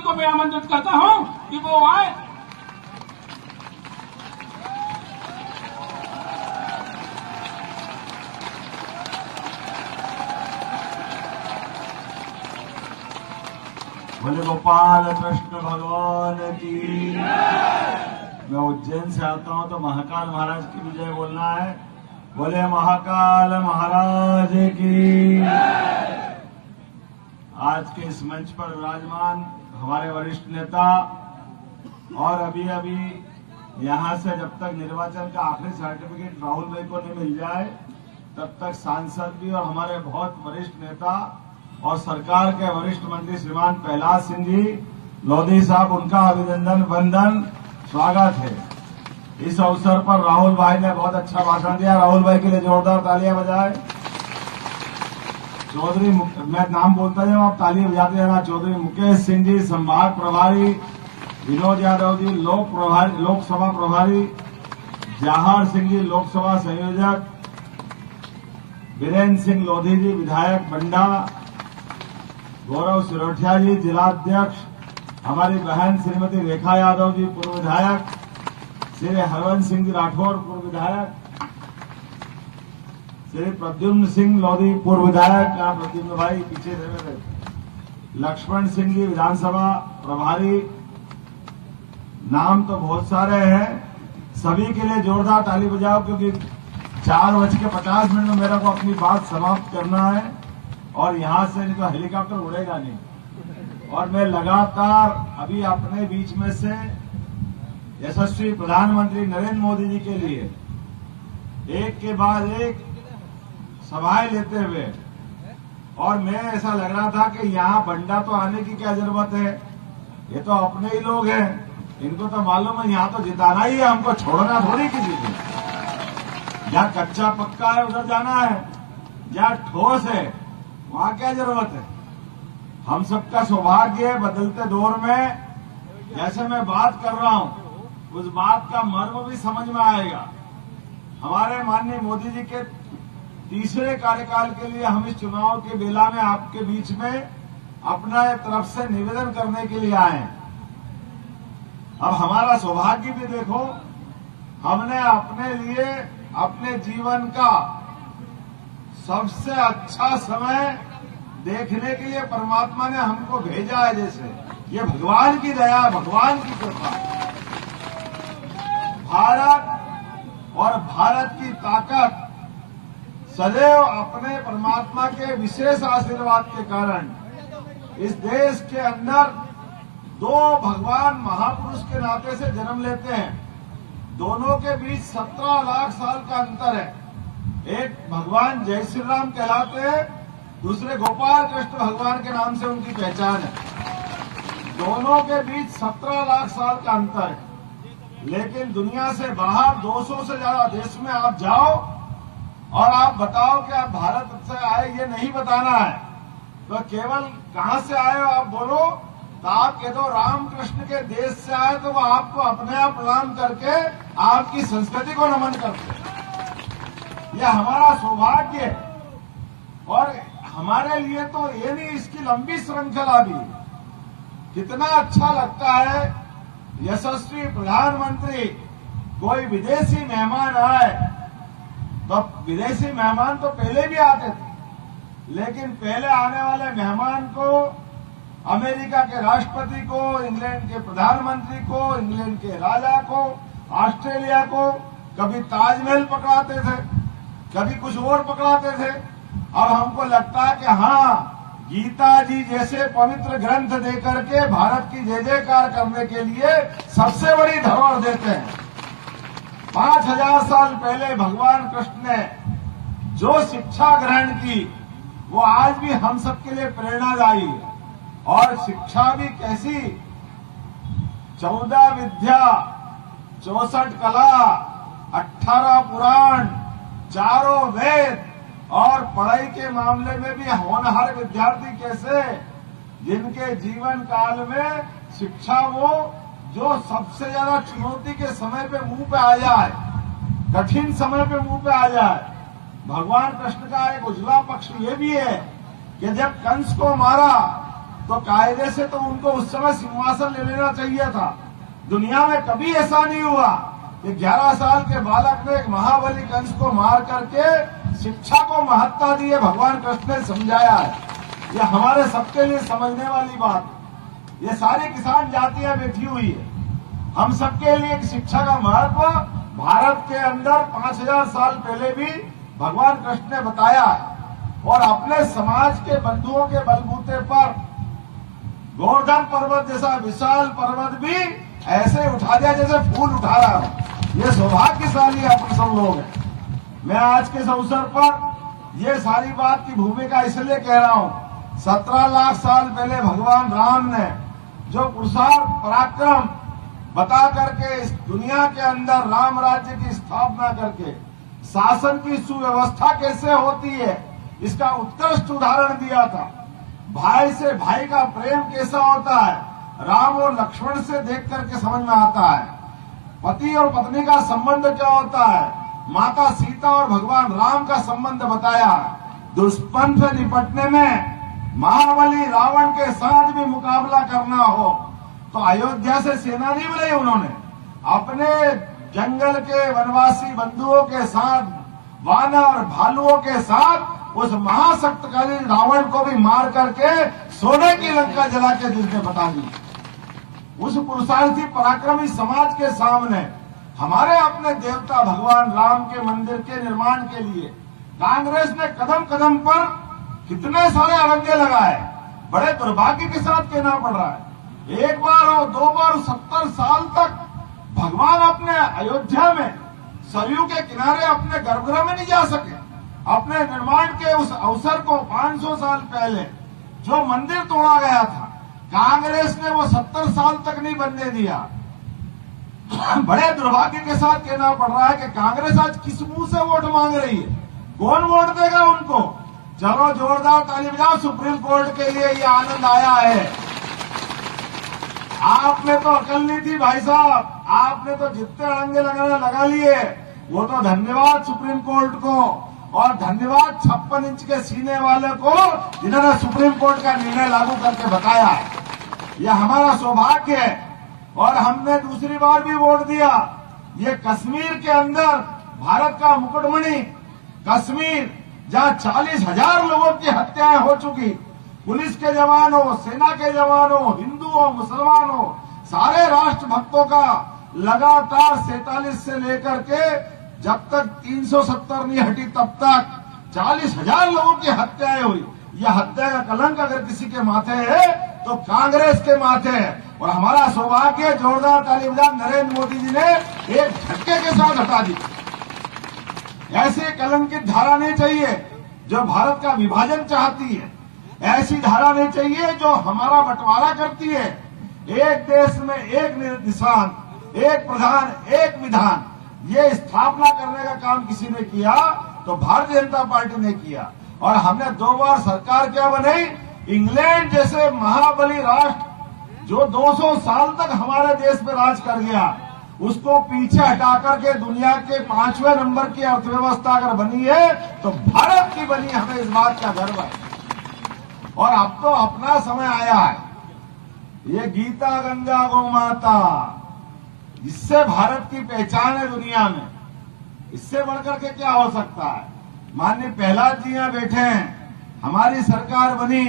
जी को मैं आमंत्रित करता हूं कि वो आए। बोले गोपाल कृष्ण भगवान की। मैं उज्जैन से आता हूं तो महाकाल महाराज की विजय बोलना है। बोले महाकाल महाराज की। आज के इस मंच पर विराजमान हमारे वरिष्ठ नेता और अभी यहां से जब तक निर्वाचन का आखिरी सर्टिफिकेट राहुल भाई को नहीं मिल जाए तब तक सांसद भी और हमारे बहुत वरिष्ठ नेता और सरकार के वरिष्ठ मंत्री श्रीमान प्रहलाद सिंह जी लोधी साहब, उनका अभिनंदन वंदन स्वागत है। इस अवसर पर राहुल भाई ने बहुत अच्छा भाषण दिया। राहुल भाई के लिए जोरदार तालियां बजाएं। चौधरी, मैं नाम बोलता हूं, आप ताली बजाते रहना। चौधरी मुकेश सिंह जी संभाग प्रभारी, विनोद यादव जी लोकसभा प्रभारी, जहार सिंह जी लोकसभा संयोजक, वीरेंद्र सिंह लोधी जी विधायक बंडा, गौरव सिरोठिया जी जिलाध्यक्ष, हमारी बहन श्रीमती रेखा यादव जी पूर्व विधायक, श्री हरवंश सिंह जी राठौर पूर्व विधायक, श्री प्रद्युम्न सिंह लोधी पूर्व विधायक, प्रद्युम्न भाई पीछे रहे, लक्ष्मण सिंह जी विधानसभा प्रभारी। नाम तो बहुत सारे हैं, सभी के लिए जोरदार ताली बजाओ क्योंकि 4:50 में मेरे को अपनी बात समाप्त करना है और यहां से नहीं तो हेलीकॉप्टर उड़ेगा नहीं। और मैं लगातार अभी अपने बीच में से यशस्वी प्रधानमंत्री नरेंद्र मोदी जी के लिए एक के बाद एक सभाएं लेते हुए, और मैं ऐसा लग रहा था कि यहाँ बंडा तो आने की क्या जरूरत है, ये तो अपने ही लोग हैं, इनको तो मालूम है यहाँ तो जिताना ही है, हमको छोड़ना थोड़ी किसी को। जहाँ कच्चा पक्का है उधर जाना है, जहाँ ठोस है वहां क्या जरूरत है। हम सबका सौभाग्य है बदलते दौर में जैसे मैं बात कर रहा हूं उस बात का मर्म भी समझ में आएगा। हमारे माननीय मोदी जी के तीसरे कार्यकाल के लिए हम इस चुनाव के बेला में आपके बीच में अपना तरफ से निवेदन करने के लिए आए हैं। अब हमारा सौभाग्य भी देखो, हमने अपने लिए अपने जीवन का सबसे अच्छा समय देखने के लिए परमात्मा ने हमको भेजा है। जैसे ये भगवान की दया, भगवान की कृपा। भारत और भारत की ताकत सदैव अपने परमात्मा के विशेष आशीर्वाद के कारण इस देश के अंदर दो भगवान महापुरुष के नाते से जन्म लेते हैं। दोनों के बीच 17 लाख साल का अंतर है। एक भगवान जय श्री राम कहलाते हैं, दूसरे गोपाल कृष्ण भगवान के नाम से उनकी पहचान है। दोनों के बीच 17 लाख साल का अंतर है। लेकिन दुनिया से बाहर 200 से ज्यादा देश में आप जाओ और आप बताओ कि आप भारत से आए, ये नहीं बताना है तो केवल कहां से आए हो आप बोलो तो आप कह दो रामकृष्ण के देश से आए तो वो आपको अपने आप प्रणाम करके आपकी संस्कृति को नमन करते हैं। यह हमारा सौभाग्य है। और हमारे लिए तो ये नहीं, इसकी लंबी श्रृंखला भी। कितना अच्छा लगता है यशस्वी प्रधानमंत्री कोई विदेशी मेहमान आए तो विदेशी मेहमान तो पहले भी आते थे, लेकिन पहले आने वाले मेहमान को अमेरिका के राष्ट्रपति को, इंग्लैंड के प्रधानमंत्री को, इंग्लैंड के राजा को, ऑस्ट्रेलिया को कभी ताजमहल पकड़ाते थे, कभी कुछ और पकड़ाते थे। अब हमको लगता है कि हाँ, गीता जी जैसे पवित्र ग्रंथ देकर के भारत की जय जयकार करने के लिए सबसे बड़ी धरोहर देते हैं। 5000 साल पहले भगवान कृष्ण ने जो शिक्षा ग्रहण की वो आज भी हम सबके लिए प्रेरणादायी है। और शिक्षा भी कैसी, 14 विद्या, 64 कला, 18 पुराण, 4 वेद, और पढ़ाई के मामले में भी होनहार विद्यार्थी कैसे, जिनके जीवन काल में शिक्षा वो जो सबसे ज्यादा चुनौती के समय पे मुंह पे आ जाए, कठिन समय पे मुंह पे आ जाए। भगवान कृष्ण का एक उजला पक्ष ये भी है कि जब कंस को मारा तो कायदे से तो उनको उस समय सिंहासन ले लेना चाहिए था। दुनिया में कभी ऐसा नहीं हुआ कि 11 साल के बालक ने एक महाबली कंस को मार करके शिक्षा को महत्ता दी है। भगवान कृष्ण ने समझाया है। यह हमारे सबके लिए समझने वाली बात है। ये सारी किसान जातियां बैठी हुई है। हम सबके लिए शिक्षा का महत्व भारत के अंदर 5000 साल पहले भी भगवान कृष्ण ने बताया है। और अपने समाज के बंधुओं के बलबूते पर गोवर्धन पर्वत जैसा विशाल पर्वत भी ऐसे उठा दिया जैसे फूल उठा रहा हो। ये सौभाग्यशाली अपन सब लोग हैं। मैं आज के इस अवसर पर ये सारी बात की भूमिका इसलिए कह रहा हूं। 17 लाख साल पहले भगवान राम ने जो पुरुषार्थ पराक्रम बता करके इस दुनिया के अंदर राम राज्य की स्थापना करके शासन की सुव्यवस्था कैसे होती है इसका उत्कृष्ट उदाहरण दिया था। भाई से भाई का प्रेम कैसा होता है राम और लक्ष्मण से देख करके समझ में आता है। पति और पत्नी का संबंध क्या होता है, माता सीता और भगवान राम का संबंध बताया है। दुष्मन से निपटने में महाबली रावण के साथ भी मुकाबला करना हो तो अयोध्या से सेना नहीं बनाई उन्होंने, अपने जंगल के वनवासी बंधुओं के साथ, वानर और भालुओं के साथ उस महाशक्तिशाली रावण को भी मार करके सोने की लंका जला के जिसने बता दी। उस पुरुषार्थी पराक्रमी समाज के सामने हमारे अपने देवता भगवान राम के मंदिर के निर्माण के लिए कांग्रेस ने कदम कदम पर कितने सारे अड़ंगे लगाए। बड़े दुर्भाग्य के साथ कहना पड़ रहा है, एक बार और 2 बार 70 साल तक भगवान अपने अयोध्या में सरयू के किनारे अपने गर्भगृह में नहीं जा सके। अपने निर्माण के उस अवसर को 500 साल पहले जो मंदिर तोड़ा गया था कांग्रेस ने वो 70 साल तक नहीं बनने दिया। बड़े दुर्भाग्य के साथ कहना पड़ रहा है कि कांग्रेस आज किस मुंह से वोट मांग रही है, कौन वोट देगा उनको। चलो जोरदार ताली बजाओ, सुप्रीम कोर्ट के लिए ये आनंद आया है। आपने तो अकल नहीं थी भाई साहब, आपने तो जितने अड़ंगे लगाने लगा लिए। वो तो धन्यवाद सुप्रीम कोर्ट को और धन्यवाद 56 इंच के सीने वाले को जिन्होंने सुप्रीम कोर्ट का निर्णय लागू करके बताया है। यह हमारा सौभाग्य है। और हमने दूसरी बार भी वोट दिया। ये कश्मीर के अंदर भारत का मुकुटमणि कश्मीर, जहां 40,000 लोगों की हत्याएं हो चुकी, पुलिस के जवान हो, सेना के जवान हो, हिंदू हो, मुसलमान हो, सारे राष्ट्रभक्तों का लगातार 47 से लेकर के जब तक 370 नहीं हटी तब तक 40,000 लोगों की हत्याएं हुई। यह हत्या का कलंक अगर किसी के माथे है तो कांग्रेस के माथे है। और हमारा सौभाग्य, जोरदार ताली बजाओ, नरेंद्र मोदी जी ने एक झटके के साथ हटा दी। ऐसी कलंकित धारा नहीं चाहिए जो भारत का विभाजन चाहती है। ऐसी धारा नहीं चाहिए जो हमारा बंटवारा करती है। एक देश में एक निशान, एक प्रधान, एक विधान, ये स्थापना करने का काम किसी ने किया तो भारतीय जनता पार्टी ने किया। और हमने 2 बार सरकार क्या बनाई, इंग्लैंड जैसे महाबली राष्ट्र जो 200 साल तक हमारे देश पे राज कर गया, उसको पीछे हटा करके दुनिया के 5वें नंबर की अर्थव्यवस्था अगर बनी है तो भारत की बनी। हमें इस बात का गर्व है। और अब तो अपना समय आया है। ये गीता, गंगा, गौ माता, इससे भारत की पहचान है दुनिया में। इससे बढ़कर के क्या हो सकता है। माननीय प्रहलाद जी यहाँ बैठे हैं, हमारी सरकार बनी,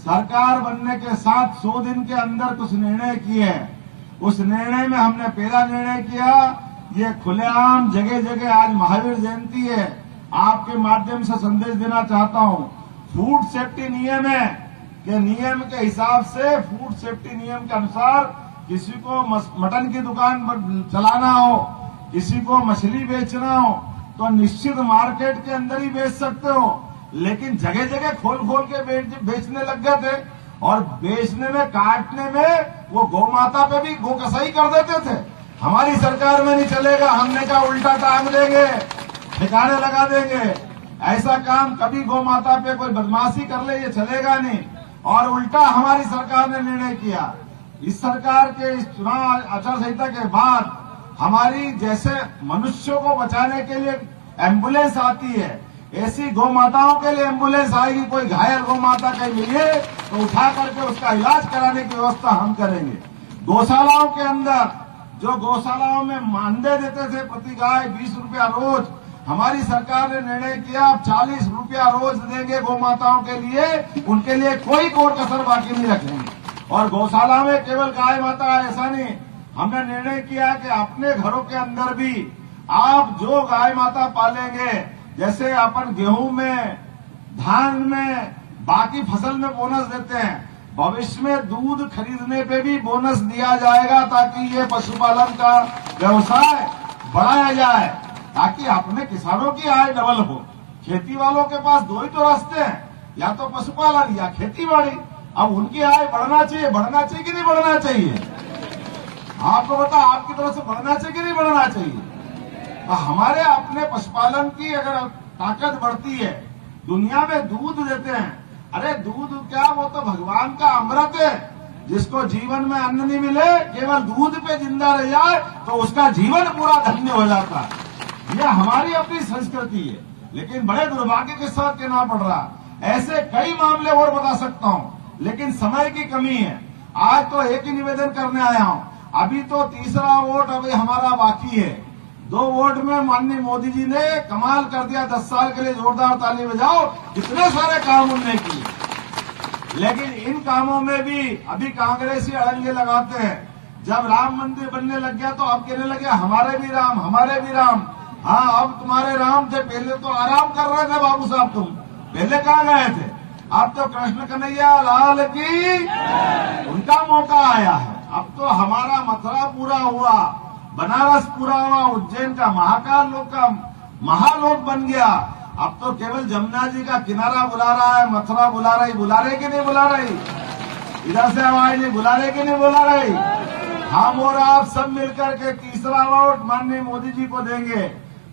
सरकार बनने के साथ 100 दिन के अंदर कुछ निर्णय किए। उस निर्णय में हमने पहला निर्णय किया, ये खुलेआम जगह जगह आज महावीर जयंती है, आपके माध्यम से संदेश देना चाहता हूं। फूड सेफ्टी नियम है कि नियम के हिसाब से, फूड सेफ्टी नियम के अनुसार किसी को मटन की दुकान चलाना हो, किसी को मछली बेचना हो तो निश्चित मार्केट के अंदर ही बेच सकते हो। लेकिन जगह जगह खोल खोल के बेचने लग गए थे और बेचने में, काटने में वो गौ माता पे भी गो कसाई कर देते थे। हमारी सरकार में नहीं चलेगा। हमने कहा उल्टा टांग देंगे, ठिकाने लगा देंगे। ऐसा काम कभी गौ माता पे कोई बदमाशी कर ले, ये चलेगा नहीं। और उल्टा हमारी सरकार ने निर्णय किया। इस सरकार के इस चुनाव आचार संहिता के बाद हमारी जैसे मनुष्यों को बचाने के लिए एम्बुलेंस आती है, ऐसी गौ माताओं के लिए एम्बुलेंस आएगी, कोई घायल गौ माता कहीं मिले तो उठा करके उसका इलाज कराने की व्यवस्था हम करेंगे। गौशालाओं के अंदर जो गौशालाओं में अंडे देते थे प्रति गाय 20 रुपया रोज, हमारी सरकार ने निर्णय किया अब 40 रुपया रोज देंगे गौ माताओं के लिए, उनके लिए कोई कोर कसर बाकी नहीं रखेंगे। और गौशाला में केवल गाय माता ऐसा नहीं, हमने निर्णय किया कि अपने घरों के अंदर भी आप जो गाय माता पालेंगे, जैसे अपन गेहूं में, धान में, बाकी फसल में बोनस देते हैं, भविष्य में दूध खरीदने पे भी बोनस दिया जाएगा ताकि ये पशुपालन का व्यवसाय बढ़ाया जाए, ताकि अपने किसानों की आय डबल हो। खेती वालों के पास दो ही तो रास्ते हैं, या तो पशुपालन या खेती बाड़ी। अब उनकी आय बढ़ना चाहिए कि नहीं बढ़ना चाहिए? आपको बता, आपकी तरफ से बढ़ना चाहिए कि नहीं बढ़ना चाहिए? तो हमारे अपने पशुपालन की अगर ताकत बढ़ती है, दुनिया में दूध देते हैं, अरे दूध क्या, वो तो भगवान का अमृत है। जिसको जीवन में अन्न नहीं मिले, केवल दूध पे जिंदा रह जाए तो उसका जीवन पूरा धन्य हो जाता है। ये हमारी अपनी संस्कृति है, लेकिन बड़े दुर्भाग्य के साथ कहना पड़ रहा। ऐसे कई मामले और बता सकता हूँ, लेकिन समय की कमी है। आज तो एक ही निवेदन करने आया हूँ, अभी तो तीसरा वोट अभी हमारा बाकी है। 2 वोट में माननीय मोदी जी ने कमाल कर दिया, 10 साल के लिए जोरदार ताली बजाओ, इतने सारे काम उन्होंने किए। लेकिन इन कामों में भी अभी कांग्रेसी अड़ंगे लगाते हैं। जब राम मंदिर बनने लग गया तो अब कहने लगे हमारे भी राम, हमारे भी राम। हाँ, अब तुम्हारे राम थे, पहले तो आराम कर रहे थे बाबू साहब, तुम पहले कहाँ गए थे? अब तो कृष्ण कन्हैया लाल की उनका मौका आया है। अब तो हमारा मथुरा पूरा हुआ, बनारस पूरा हुआ, उज्जैन का महाकाल लोक का महालोक बन गया। अब तो केवल जमुना जी का किनारा बुला रहा है, मथुरा बुला रही, बुला रही कि नहीं बुला रही? इधर से आवाज नहीं, बुला रही कि नहीं बुला रही? हम और आप सब मिलकर के तीसरा वोट माननीय मोदी जी को देंगे।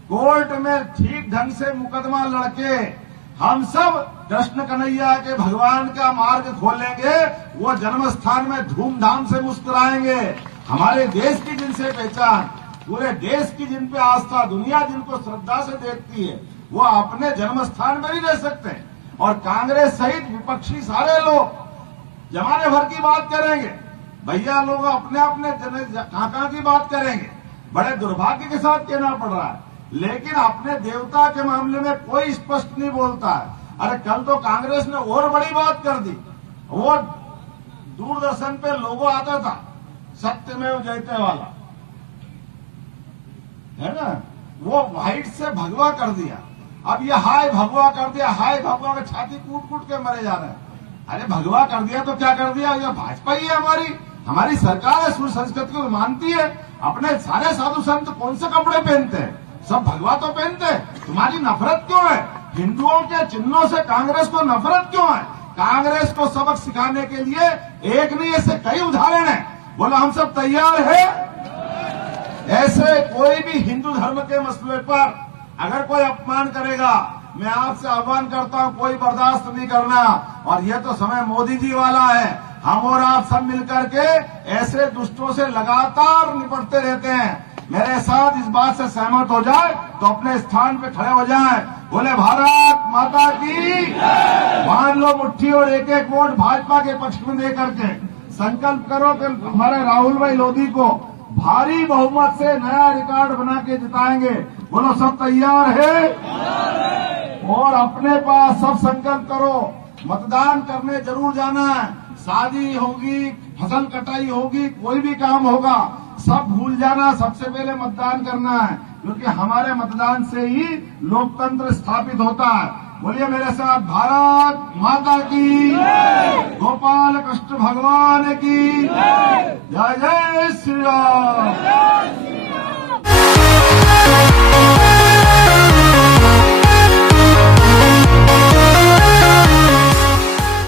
कोर्ट में ठीक ढंग से मुकदमा लड़के हम सब कृष्ण कन्हैया के भगवान का मार्ग खोलेंगे, वो जन्म स्थान में धूमधाम से मुस्कुराएंगे। हमारे देश की जिनसे पहचान, पूरे देश की जिन पे आस्था, दुनिया जिनको श्रद्धा से देखती है, वो अपने जन्म स्थान में नहीं रह सकते। और कांग्रेस सहित विपक्षी सारे लोग जमाने भर की बात करेंगे, भैया लोग अपने अपने काका की बात करेंगे। बड़े दुर्भाग्य के साथ कहना पड़ रहा है, लेकिन अपने देवता के मामले में कोई स्पष्ट नहीं बोलता है। अरे कल तो कांग्रेस ने और बड़ी बात कर दी, वो दूरदर्शन पे लोगो आता था सत्यमेव जयते वाला, है ना, वो व्हाइट से भगवा कर दिया। अब ये हाय भगवा कर दिया, हाय भगवा के छाती कूट कूट के मरे जा रहे हैं। अरे भगवा कर दिया तो क्या कर दिया? ये भाजपा ही है हमारी सरकार है, सुर संस्कृति को मानती है। अपने सारे साधु संत कौन से कपड़े पहनते हैं? सब भगवा तो पहनते हैं। तुम्हारी नफरत क्यों है? हिंदुओं के चिन्हों से कांग्रेस को नफरत क्यों है? कांग्रेस को सबक सिखाने के लिए एक नहीं ऐसे कई उदाहरण है। बोलो हम सब तैयार है। ऐसे कोई भी हिंदू धर्म के मसले पर अगर कोई अपमान करेगा, मैं आपसे आह्वान करता हूं, कोई बर्दाश्त नहीं करना। और ये तो समय मोदी जी वाला है, हम और आप सब मिलकर के ऐसे दुष्टों से लगातार निपटते रहते हैं। मेरे साथ इस बात से सहमत हो जाए तो अपने स्थान पे खड़े हो जाएं। बोले भारत माता की, बांध लो मुट्ठी और एक एक वोट भाजपा के पक्ष में दे करके संकल्प करो कि हमारे राहुल भाई लोधी को भारी बहुमत से नया रिकॉर्ड बना के जिताएंगे। बोलो सब तैयार है? और अपने पास सब संकल्प करो, मतदान करने जरूर जाना है। शादी होगी, फसल कटाई होगी, कोई भी काम होगा, सब भूल जाना, सबसे पहले मतदान करना है, क्योंकि हमारे मतदान से ही लोकतंत्र स्थापित होता है। बोलिए मेरे साथ, भारत माता की, गोपाल कृष्ण भगवान की जय। जय श्री राम।